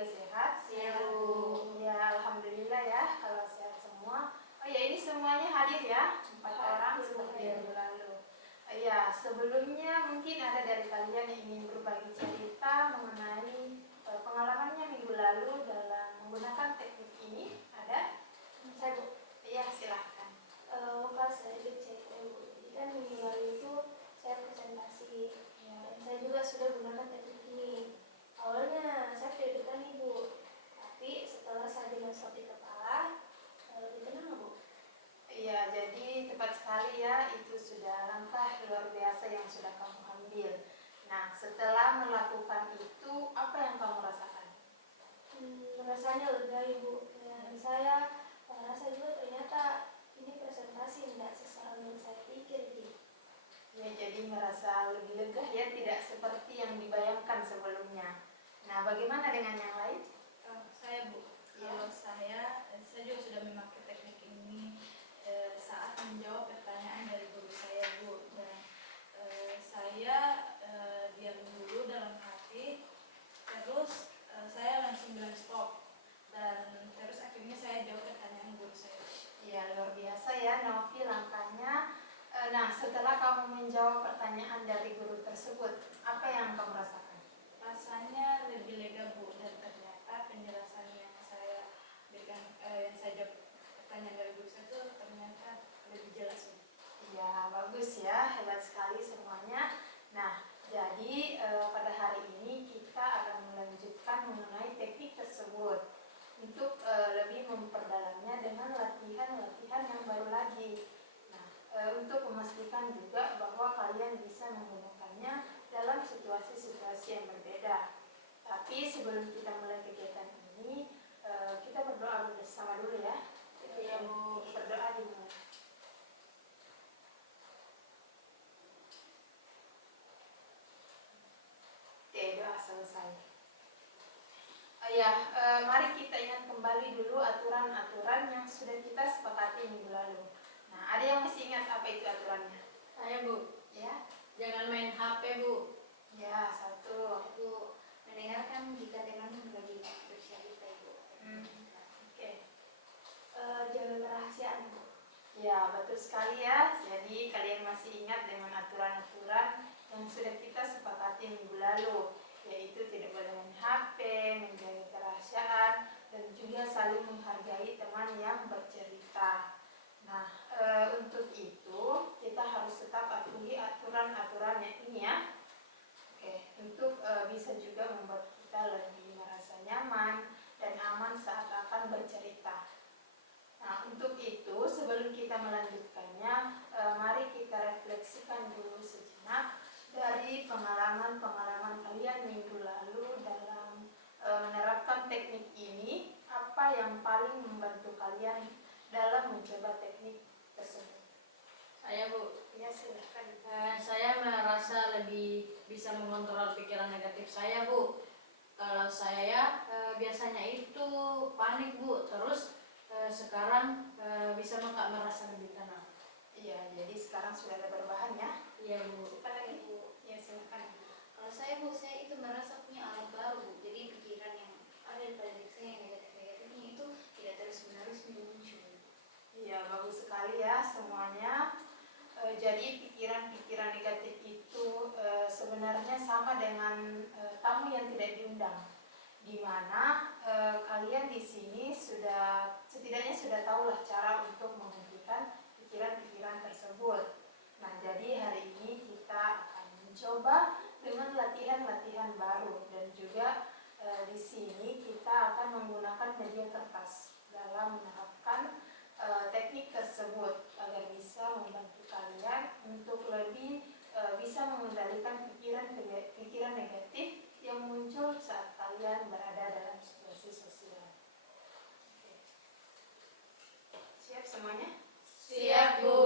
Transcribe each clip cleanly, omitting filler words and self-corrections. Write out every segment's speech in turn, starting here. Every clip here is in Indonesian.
juga sehat? Sehat, Bu. Ya, alhamdulillah ya kalau sehat semua. Oh ya, ini semuanya hadir ya, 4 orang seperti minggu lalu. Ya, sebelumnya mungkin ada dari kalian yang ingin berbagi cerita mengenai pengalamannya minggu lalu dalam menggunakan teknik ini. Ada? Saya, Bu. Iya, silahkan. Pas saya cerita, Bu. Jadi kan minggu lalu itu saya presentasi. Dan saya juga sudah gunakan teknik ini. Awalnya saya deg-degan nih, Bu. Tapi setelah saya demonstrasi di kepala, lebih tenang, Bu. Iya, jadi tepat sekali ya, itu sudah langkah luar biasa yang sudah kamu ambil. Nah, setelah melakukan itu, apa yang kamu rasakan? Rasanya lega, Ibu. Dan saya merasa juga ternyata ini presentasi tidak sesal yang saya pikir, Bu. Ya, jadi merasa lebih lega ya, tidak seperti yang dibayangkan sebelumnya. Nah, bagaimana dengan yang lain? Saya, Bu, Ya. kalau saya juga sudah memakai teknik ini saat menjawab pertanyaan dari guru saya, Bu. Dan saya diam dulu dalam hati, terus saya langsung bilang stop, dan terus akhirnya saya jawab pertanyaan guru saya. Ya, luar biasa ya Novi langkahnya. Nah, setelah kamu menjawab pertanyaan dari guru tersebut, apa yang kamu rasakan? Rasanya lebih lega, Bu, dan ternyata penjelasan yang saya berikan, yang saya jawab pertanyaan dari guru saya itu ternyata lebih jelas, Bu. Ya, bagus ya, hebat sekali semuanya. Nah, jadi pada hari ini kita akan melanjutkan mengenai teknik tersebut untuk lebih memperdalamnya dengan latihan-latihan yang baru lagi. Nah, untuk memastikan juga bahwa kalian bisa menggunakannya dalam situasi-situasi yang berbeda. Tapi sebelum kita mulai kegiatan ini, kita berdoa bersama dulu ya. Iya, Bu. Berdoa dimulai. Oke, doa selesai. Mari kita ingat kembali dulu aturan-aturan yang sudah kita sepakati minggu lalu. Nah, ada yang masih ingat apa itu aturannya? Saya, Bu. Ya, Jangan main HP, Bu. ya satu. Bu, mendengarkan jika teman berbagi bercerita, Ibu. Oke. Jangan kerahasiaan, Bu. Ya, betul sekali ya. Jadi kalian masih ingat dengan aturan-aturan yang sudah kita sepakati minggu lalu, yaitu tidak boleh main HP, menjaga kerahasiaan, dan juga saling menghargai teman yang bercerita. Nah, untuk itu kita harus tetap patuhi aturan-aturan yang ini ya. Oke, untuk bisa juga membuat kita lebih merasa nyaman dan aman saat akan bercerita. Nah, untuk itu sebelum kita melanjutkannya, mari kita refleksikan dulu sejenak dari pengalaman-pengalaman kalian minggu lalu dalam menerapkan teknik ini. Apa yang paling membantu kalian dalam mencoba teknik tersebut? Saya, Bu. Ya, silahkan. Saya merasa lebih bisa mengontrol pikiran negatif saya, Bu. Kalau saya biasanya itu panik, Bu. Terus sekarang bisa merasa lebih tenang. Iya, jadi sekarang sudah ada perubahan ya. Iya, Bu. Apa lagi? Ya, silahkan. Kalau saya, Bu, saya itu merasa punya alat baru, Bu. Jadi pikiran yang ada pada diri saya yang negatif-negatifnya itu tidak terus-menerus muncul. Iya, bagus sekali ya semuanya. Jadi pikiran-pikiran negatif itu sebenarnya sama dengan tamu yang tidak diundang, di mana kalian di sini setidaknya sudah tahulah cara untuk menghentikan pikiran-pikiran tersebut. Nah, jadi hari ini kita akan mencoba dengan latihan-latihan baru, dan juga di sini kita akan menggunakan media kertas dalam menerapkan teknik tersebut agar bisa membantu kalian untuk lebih bisa mengendalikan pikiran negatif yang muncul saat kalian berada dalam situasi sosial. Oke. Siap semuanya? Siap, Bu.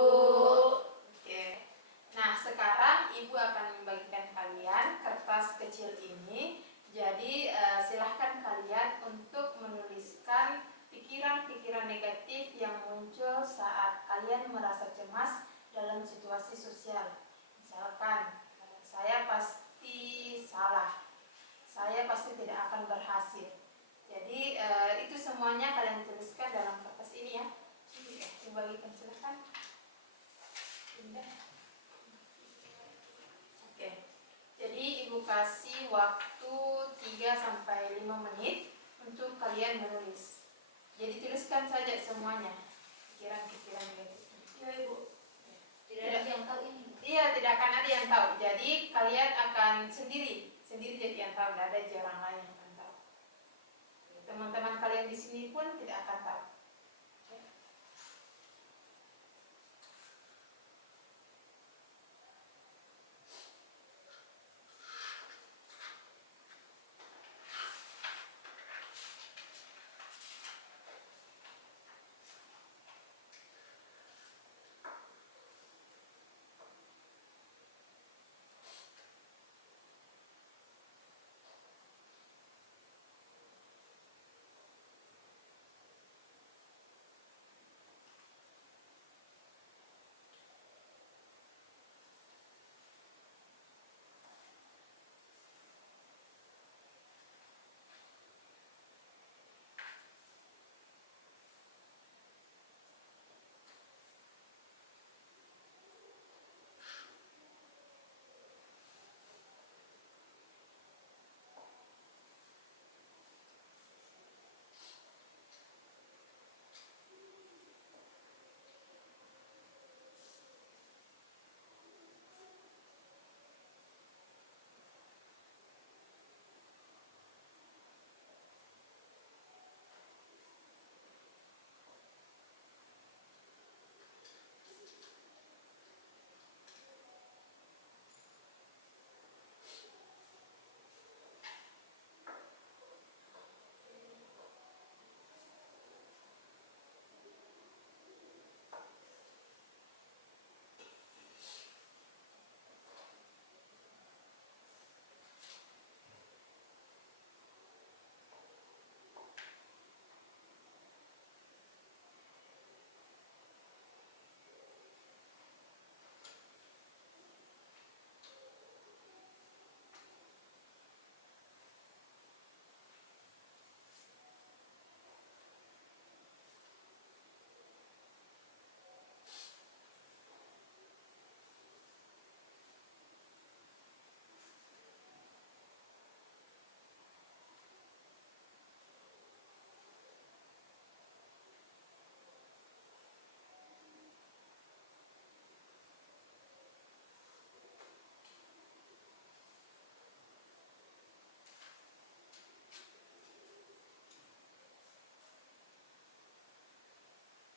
Oke. Nah, sekarang Ibu akan membagikan kalian kertas kecil ini. Jadi silahkan kalian untuk menuliskan pikiran-pikiran negatif yang muncul saat kalian merasa cemas dalam situasi sosial. Misalkan, saya pasti salah, saya pasti tidak akan berhasil, semuanya kalian tuliskan dalam kertas ini ya. Dibagikan, silakan. Pindah. Oke. Jadi Ibu kasih waktu 3 sampai 5 menit untuk kalian menulis. Jadi tuliskan saja semuanya. Pikiran-pikiran negatifnya. Ya Ibu. Tidak ada yang tahu ini. Iya, tidak akan ada yang tahu. Jadi kalian akan sendiri jadi yang tahu. Tidak ada orang lain yang akan tahu. Teman-teman kalian di sini pun tidak akan tahu.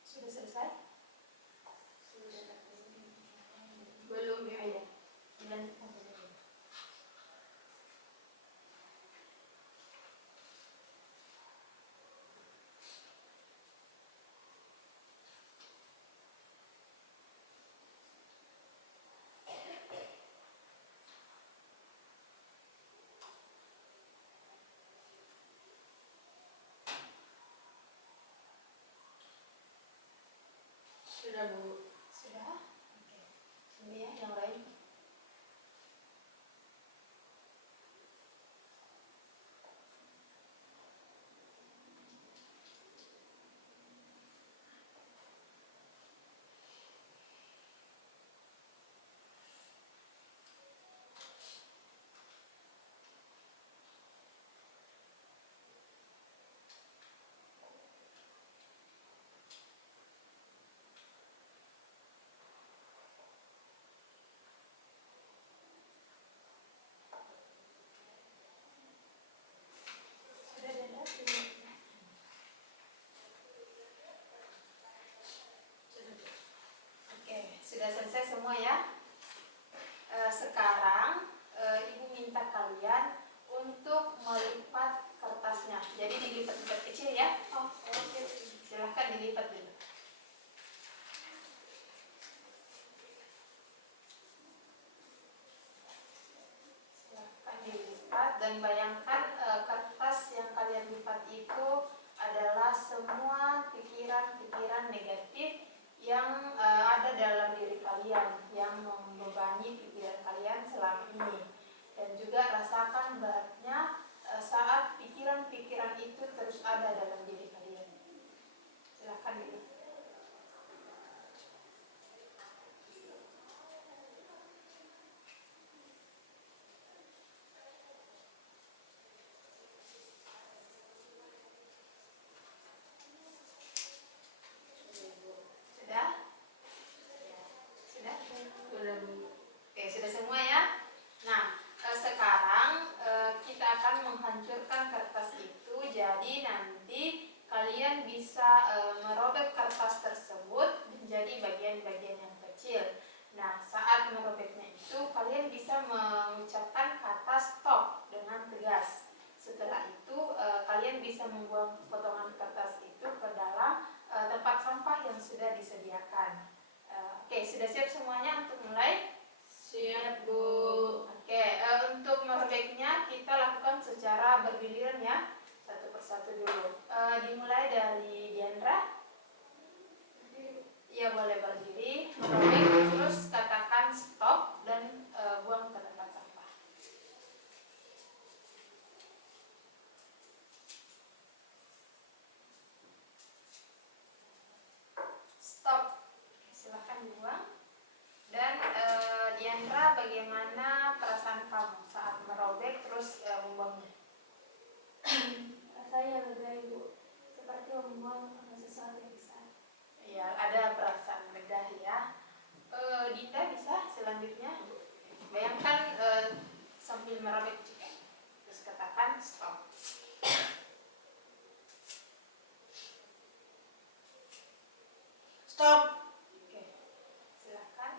Sudah selesai? Belum ya. Dilanjutkan saja dulu. Sudah Bu. Sudah? Oke. Ini ya yang lain. Sudah ada? Oke, sudah selesai semua ya. Sekarang Ibu minta kalian untuk melipat kertasnya. Jadi dilipat-lipat kecil ya. Oh, oke. Silahkan dilipat dulu. Silahkan dilipat dan bayangkan kertas yang kalian lipat itu adalah semua pikiran-pikiran negatif yang ada dalam diri kalian, yang membebani pikiran kalian selama ini. Dan juga rasakan beratnya saat pikiran-pikiran itu terus ada dalam diri kalian. Jadi nanti kalian bisa merobek kertas tersebut menjadi bagian-bagian yang kecil. Nah, saat merobeknya itu kalian bisa mengucapkan kata stop dengan tegas. Setelah itu kalian bisa membuang potongan kertas itu ke dalam tempat sampah yang sudah disediakan. Oke, sudah siap semuanya untuk mulai? Siap, Bu. Oke, untuk merobeknya kita lakukan secara bergiliran ya, satu persatu dulu. Dimulai dari Diandra. Ya, boleh berdiri, merobek, terus katakan stop dan buang ke tempat sampah. Stop. Oke, silakan dibuang. Dan Diandra, bagaimana perasaan kamu saat merobek terus membuangnya? Rasanya lega Ibu, seperti membuang sesuatu yang besar. Ya, ada perasaan lega ya. Dinda bisa selanjutnya. Bayangkan sambil merobek juga. Terus katakan stop. Stop. Oke, silakan.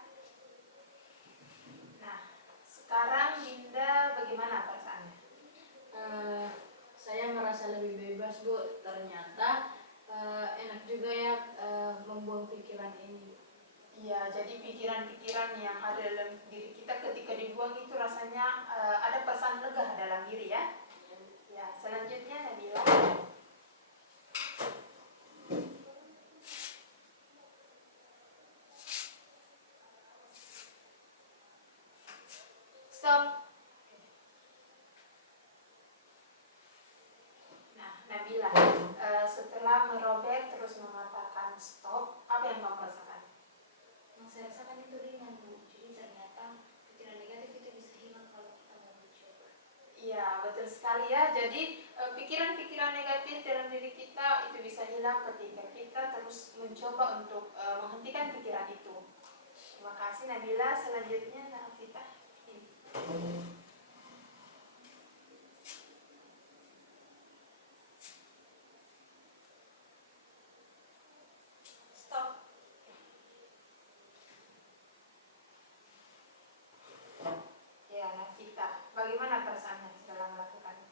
Nah, sekarang Dinda bagaimana perasaannya? Saya merasa lebih bebas, Bu. Ternyata enak juga ya membuang pikiran ini. Iya, jadi pikiran-pikiran yang ada dalam diri kita ketika dibuang itu rasanya ada perasaan lega dalam diri ya. Ya, selanjutnya Nabila. Stop. Nah, Nabila, setelah merobek terus mengatakan stop, apa yang kamu rasakan? Yang saya rasakan itu ringan, Bu. Jadi ternyata pikiran negatif itu bisa hilang kalau kita mau mencoba. Iya, betul sekali ya. Jadi pikiran-pikiran negatif dalam diri kita itu bisa hilang ketika kita terus mencoba untuk menghentikan pikiran itu. Terima kasih Nabila. Selanjutnya Nafita. Stop. Ya, Nafita. Bagaimana perasaannya setelah melakukannya?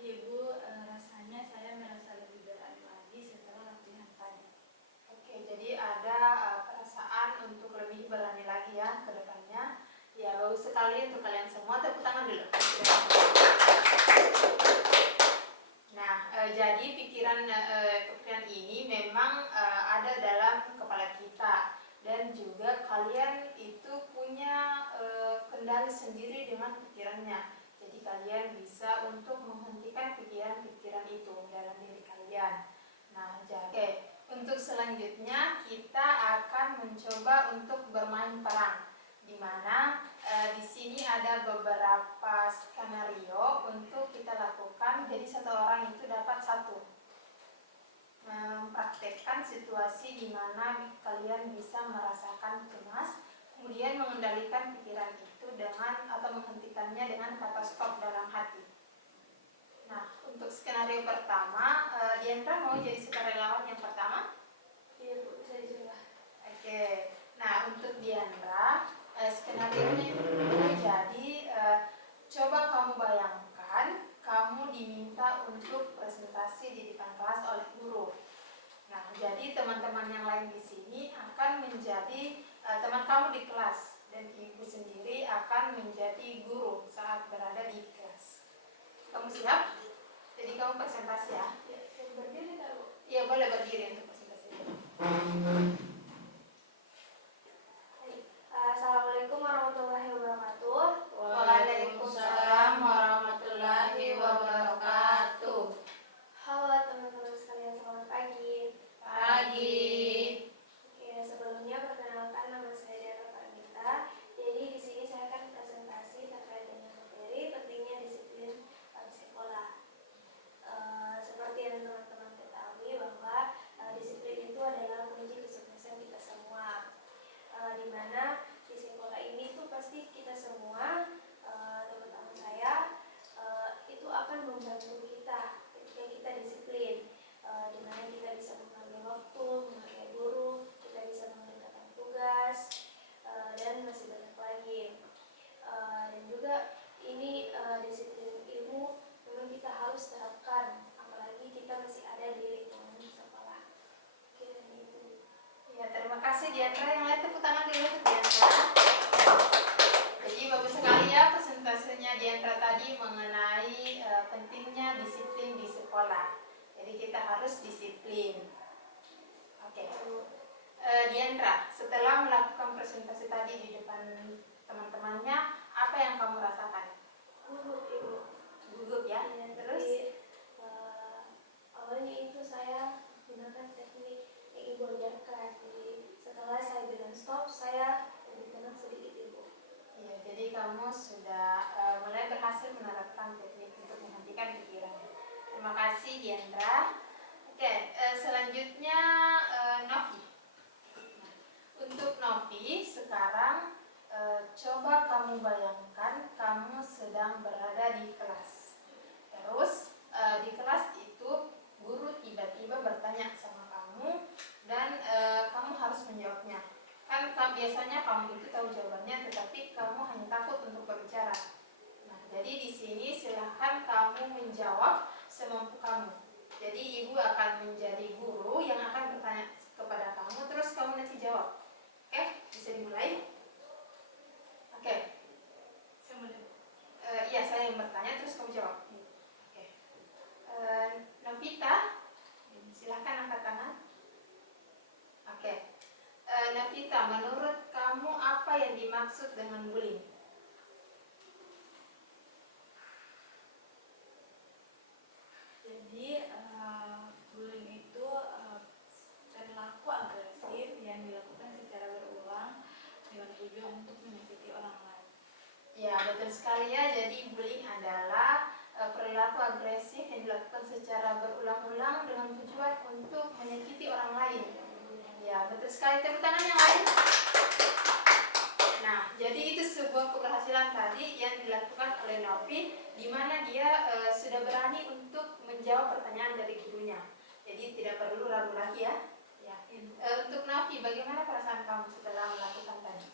Iya, Bu, rasanya saya merasa lebih berani lagi setelah latihan tadi. Oke, jadi ada perasaan untuk lebih berani lagi ya ke depannya. Ya, bagus sekali untuk kalian semua. Tepuk tangan dulu. Nah, jadi pikiran ini memang ada dalam kepala kita, dan juga kalian itu punya kendali sendiri dengan pikirannya. Jadi kalian bisa untuk menghentikan pikiran-pikiran itu dalam diri kalian. Nah, jadi untuk selanjutnya kita akan mencoba untuk bermain peran, di mana di sini ada beberapa skenario untuk kita lakukan. Jadi satu orang itu dapat satu mempraktekkan situasi di mana kalian bisa merasakan cemas, kemudian mengendalikan pikiran itu dengan atau menghentikannya dengan kata stop dalam hati. Nah, untuk skenario pertama, Diandra mau jadi sukarelawan yang pertama? Iya Bu, bisa dicoba. Oke. Nah, untuk Diandra, skenario ini jadi coba kamu bayangkan kamu diminta untuk presentasi di depan kelas oleh guru. Nah, jadi teman-teman yang lain di sini akan menjadi teman kamu di kelas, dan ibu sendiri akan menjadi guru saat berada di kelas. Kamu siap? Jadi kamu presentasi ya? Ya, berdiri kan Bu? Iya, boleh berdiri untuk presentasi. Assalamualaikum warahmatullahi wabarakatuh. Waalaikumsalam warahmatullahi wabarakatuh. Halo teman-teman sekalian, selamat pagi. Pagi. Oke, sebelumnya perkenalkan, nama saya Diandra Pranita. Jadi di sini saya akan presentasi terkait dengan materi pentingnya disiplin pada sekolah. Seperti yang teman-teman ketahui bahwa disiplin itu adalah kunci kesuksesan Diandra, yang lain tepuk tangan dulu untuk Diandra. Jadi bagus sekali ya presentasenya Diandra tadi mengenai pentingnya disiplin di sekolah. Jadi kita harus disiplin. Oke. Diandra, setelah melakukan presentasi tadi di depan teman-temannya, apa yang kamu rasakan? Gugup Ibu. Gugup ya? Iya, Terus? Awalnya itu saya gunakan teknik yang Ibu ajarkan. Jadi setelah saya bilang stop, saya lebih tenang sedikit Ibu. Iya, jadi kamu sudah mulai berhasil menerapkan teknik untuk menghentikan pikiran. Terima kasih Diandra. Oke, selanjutnya Novi. Untuk Novi, sekarang coba kamu bayangkan kamu sedang berada di kelas. Terus di kelas itu guru tiba-tiba bertanya sama kamu dan kamu harus menjawabnya. Kan biasanya kamu itu tahu jawabannya, tetapi kamu hanya takut untuk berbicara. Nah, jadi di sini silahkan kamu menjawab semampu kamu. Jadi ibu akan menjadi guru yang akan bertanya kepada kamu, terus kamu nanti jawab. Oke, bisa dimulai? Oke. Saya mulai. Iya, saya yang bertanya, terus kamu jawab. Oke. Novita, silahkan angkat tangan. Oke. Novita, menurut kamu apa yang dimaksud dengan bullying? Jadi bullying itu perilaku agresif yang dilakukan secara berulang dengan tujuan untuk menyakiti orang lain. Ya, betul sekali ya. Jadi bullying adalah perilaku agresif yang dilakukan secara berulang-ulang dengan tujuan untuk menyakiti orang lain. Ya, betul sekali. Tepuk tangan yang lain. Nah, jadi itu sebuah keberhasilan tadi yang dilakukan oleh Novi, di mana dia sudah berani untuk menjawab pertanyaan dari gurunya. Jadi tidak perlu ragu lagi ya. Untuk Novi, bagaimana perasaan kamu setelah melakukan tadi?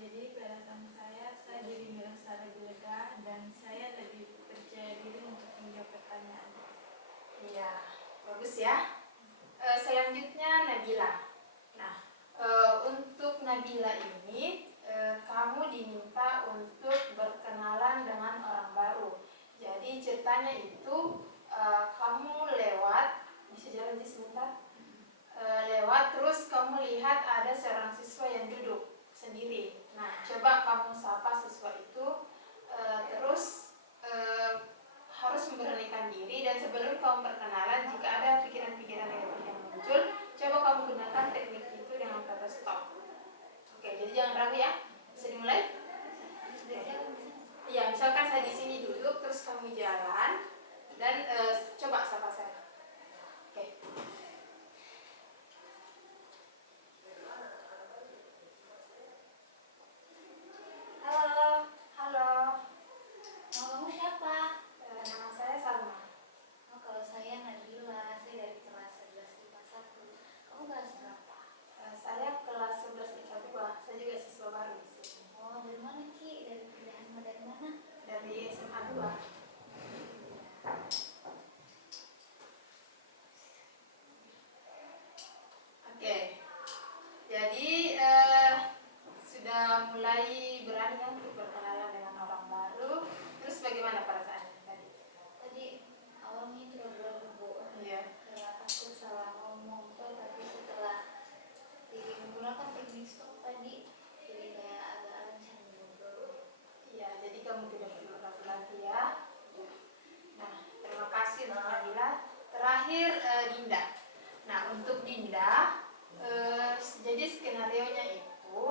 Jadi perasaan saya jadi merasa lebih lega dan saya lebih percaya diri untuk menjawab pertanyaan. Iya, bagus ya. Selanjutnya Nabila. Nah, untuk Nabila ini kamu diminta untuk berkenalan dengan orang baru. Jadi ceritanya itu kamu lewat, bisa jalan sebentar, lewat terus kamu lihat ada seorang siswa yang duduk sendiri. Nah, coba kamu sapa siswa itu, terus harus memberanikan diri, dan sebelum kamu perkenalan, jika ada pikiran-pikiran negatif yang muncul, coba kamu gunakan teknik itu dengan kata stop. Oke, jadi jangan ragu ya. Bisa dimulai? Iya, misalkan saya di sini duduk, terus kamu jalan dan coba sapa saya. Oke. Halo. Halo. Nama kamu siapa? Nama saya Salma. Oh, kalau saya Nabila, saya dari kelas 11 IPA 1. Kamu kelas berapa? Saya kelas 11 IPA 2. Saya juga siswa baru di sini. Oh, dari mana Ki? Dari mana? Dari SMA 2. Oke. Jadi sudah mulai berani kan untuk berkenalan dengan orang baru. Terus bagaimana perasaannya tadi? Tadi awalnya itu ragu-ragu Bu. Iya. Kayak takut salah ngomong tuh, tapi setelah menggunakan teknik stop tadi, jadi kayak agak lancar ngobrol. Iya, jadi kamu tidak perlu ragu lagi ya. Nah, terima kasih untuk Nabila. Terakhir Dinda. Nah, untuk Dinda, jadi skenarionya itu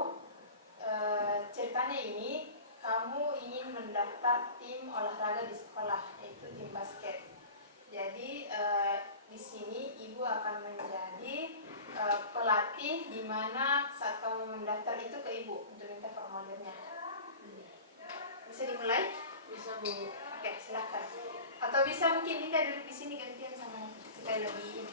ceritanya ini kamu ingin mendaftar tim olahraga di sekolah, yaitu tim basket. Jadi di sini ibu akan menjadi pelatih, di mana saat kamu mendaftar itu ke ibu untuk minta formulirnya. Bisa dimulai? Bisa Bu. Oke, silakan. Atau bisa mungkin Dinda duduk di sini gantian sama supaya lebih.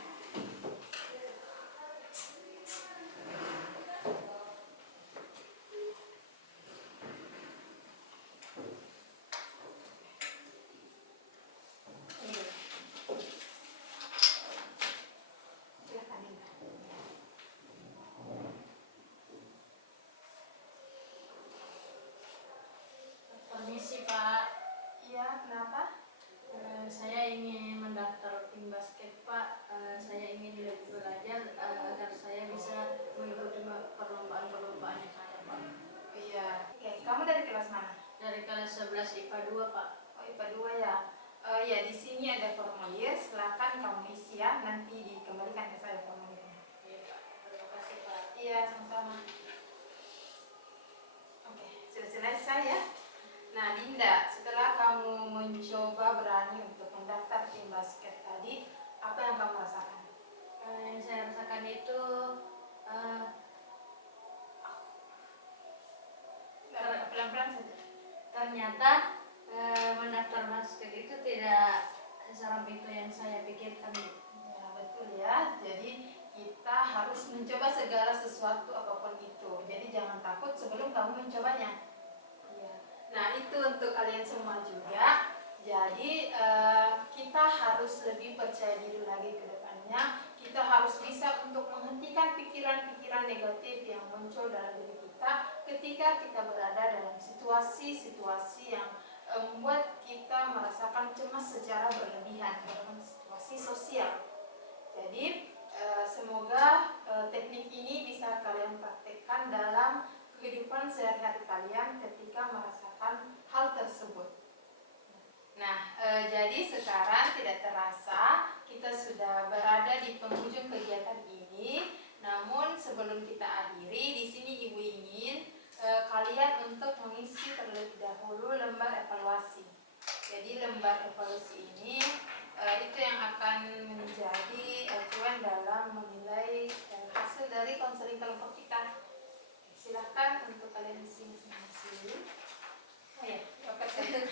Silakan Dinda. Kamu dari kelas mana? Dari kelas 11 IPA 2, Pak. Oh, IPA 2 ya. Ya, di sini ada formulir, silakan kamu isi ya, nanti dikembalikan ke saya formulirnya. Iya, Pak. Terima kasih, Pak. Iya, sama-sama. Oke, sudah selesai ya. Nah, Dinda, setelah kamu mencoba berani untuk mendaftar tim basket tadi, apa yang kamu rasakan? Yang saya rasakan itu eh, Pelan-pelan saja. ternyata mendaftar basket itu tidak seramai itu yang saya pikirkan, Bu. Ya, betul ya. Jadi kita harus mencoba segala sesuatu apapun itu. Jadi jangan takut sebelum kamu mencobanya. Iya. Nah, itu untuk kalian semua juga. Jadi kita harus lebih percaya diri lagi ke depannya. Kita harus bisa untuk menghentikan pikiran-pikiran negatif yang muncul dalam diri kita ketika kita berada dalam situasi-situasi yang membuat kita merasakan cemas secara berlebihan dalam situasi sosial. Jadi semoga teknik ini bisa kalian praktekkan dalam kehidupan sehari-hari kalian ketika merasakan hal tersebut. Nah, jadi sekarang tidak terasa kita sudah berada di penghujung kegiatan ini. Namun sebelum kita akhiri, di sini Ibu ingin kalian untuk mengisi terlebih dahulu lembar evaluasi. Jadi lembar evaluasi ini itu yang akan menjadi acuan dalam menilai hasil dari konseling kelompok kita. Silakan untuk kalian isi masing-masing. Oh ya, dapat saya.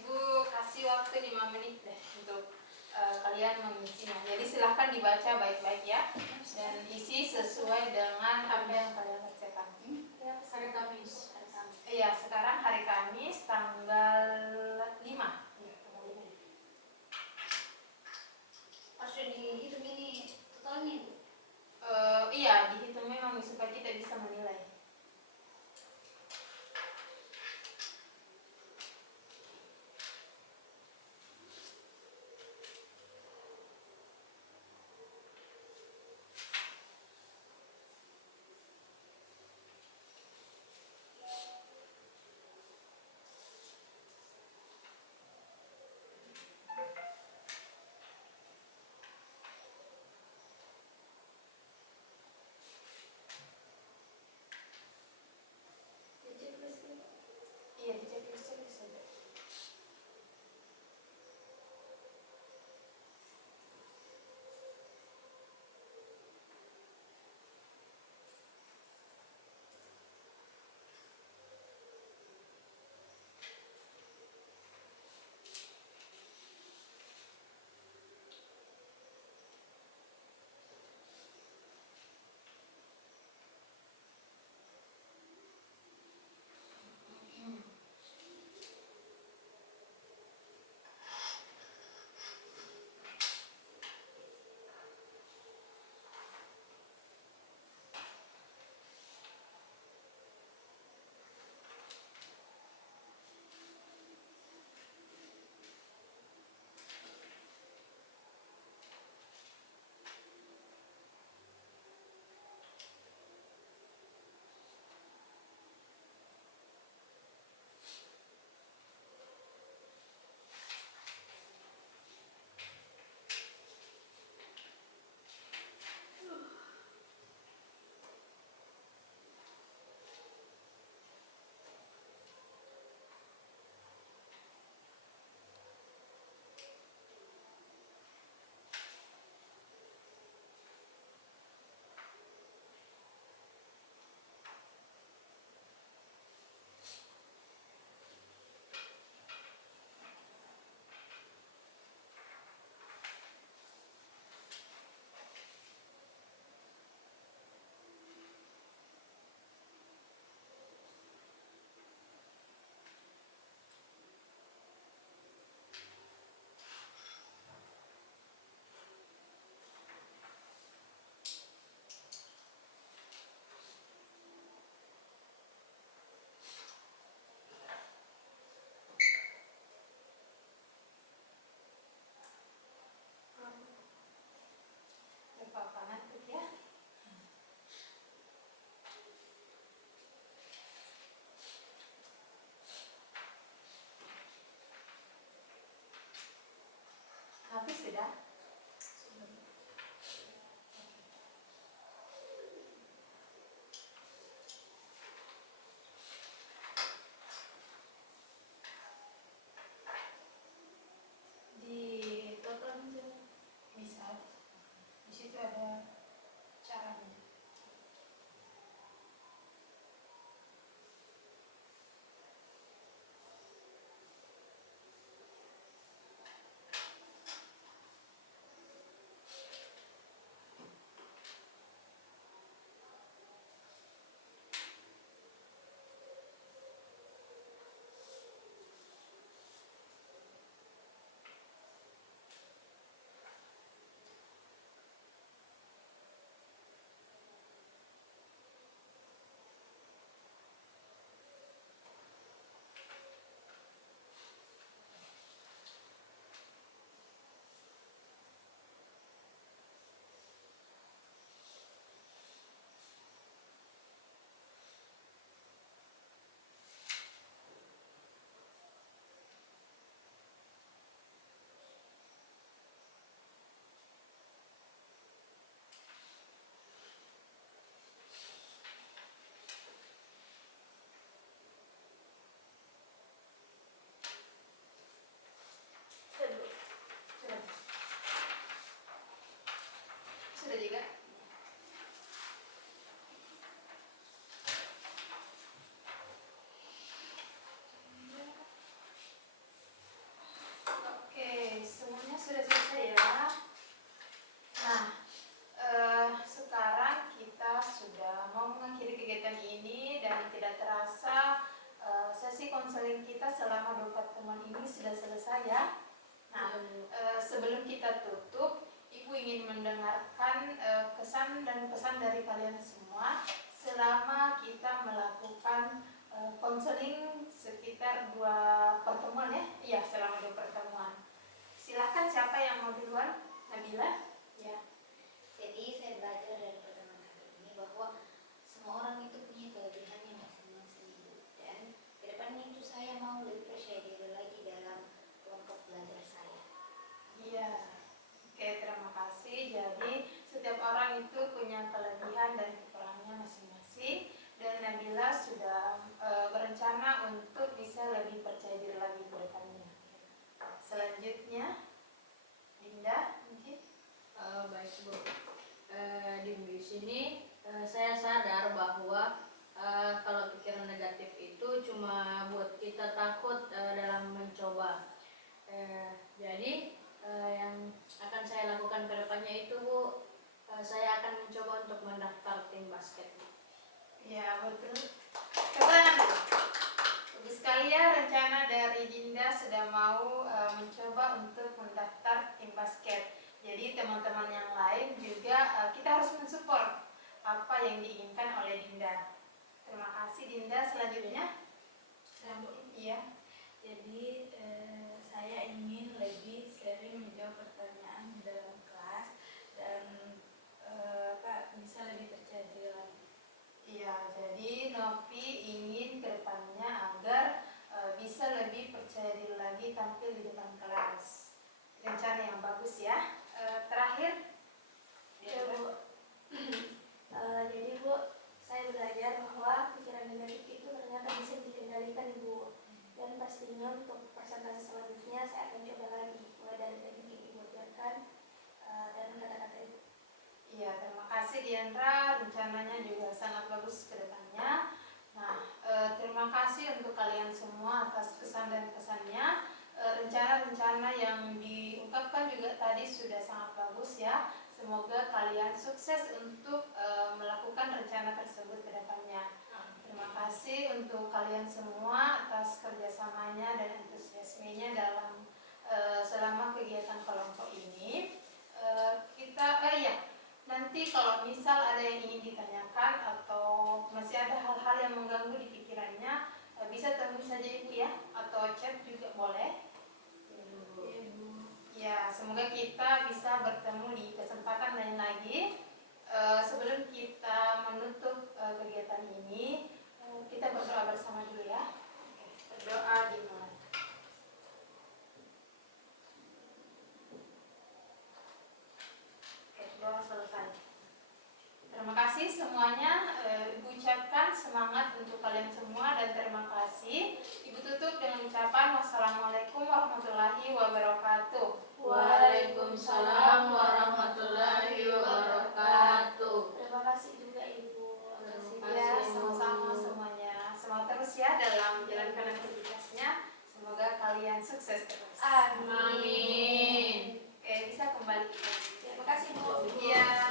Ibu kasih waktu 5 menit deh untuk kalian mengisinya. Jadi silahkan dibaca baik-baik ya dan isi sesuai dengan apa yang kalian kerjakan. Hari Kamis. Iya, sekarang hari Kamis tanggal 5. Ya, tanggal 5. Harus dihitung ini totalnya, Bu. Iya, dihitung memang supaya kita bisa menilai. Novi sudah? Di total Bisa. Di situ ada caranya. Sudah. Sudah juga. Oke, semuanya sudah selesai ya. Nah, sekarang kita sudah mau mengakhiri kegiatan ini dan tidak terasa sesi konseling kita selama 2 pertemuan ini sudah selesai ya. Nah, sebelum kita tutup, Ibu ingin mendengarkan kesan dan pesan dari kalian semua selama kita melakukan konseling sekitar 2 pertemuan ya. Iya, selama 2 pertemuan. Silahkan, siapa yang mau duluan? Nabila? Ya, jadi saya belajar dari pertemuan kali ini bahwa semua orang itu punya kelebihannya masing-masing, dan kedepannya itu saya mau lebih percaya diri lagi dalam kelompok belajar saya. Iya. Oke, terima kasih. Jadi setiap orang itu punya kelebihan dan kekurangannya masing-masing, dan Nabila sudah berencana untuk bisa lebih percaya diri lagi ke depannya. Selanjutnya, Dinda mungkin. Baik Bu, di sini saya sadar bahwa kalau pikiran negatif itu cuma buat kita takut dalam mencoba. Jadi yang akan saya lakukan ke depannya itu Bu, saya akan mencoba untuk mendaftar tim basket. Ya, betul. Tepuk tangan dulu. Ibu sekalian, rencana dari Dinda sudah mau mencoba untuk mendaftar tim basket. Jadi teman-teman yang lain juga kita harus mensupport apa yang diinginkan oleh Dinda. Terima kasih Dinda. Selanjutnya, iya. Jadi saya ingin lebih sering menjawab pertanyaan di dalam kelas dan bisa lebih percaya diri lagi. Iya, jadi Novi ingin kedepannya agar bisa lebih percaya diri lagi tampil di depan kelas. Rencana yang bagus ya. Terakhir, Ya Bu. Jadi Bu, saya belajar bahwa pikiran negatif itu ternyata bisa dikendalikan Bu. Dan pastinya untuk presentasi selanjutnya saya akan coba lagi mulai dari teknik yang Ibu ajarkan dan kata-kata Ibu. iya, terima kasih Diandra. Rencananya juga sangat bagus ke depannya. Nah, terima kasih untuk kalian semua atas kesan dan pesannya. Rencana-rencana yang diungkapkan juga tadi sudah sangat bagus ya. Semoga kalian sukses untuk melakukan rencana tersebut ke depannya. Terima kasih untuk kalian semua atas kerjasamanya dan antusiasmenya dalam selama kegiatan kelompok ini. Nanti kalau misal ada yang ingin ditanyakan atau masih ada hal-hal yang mengganggu di pikirannya, bisa temui saja Ibu ya, atau chat juga boleh. Ya, semoga kita bisa bertemu di kesempatan lain lagi. Sebelum kita menutup kegiatan ini, kita berdoa bersama dulu ya. Berdoa dimulai. terus ya dalam menjalankan aktivitasnya. Semoga kalian sukses terus. Amin. Amin. Oke, bisa kembali. Terima kasih Bu. Iya.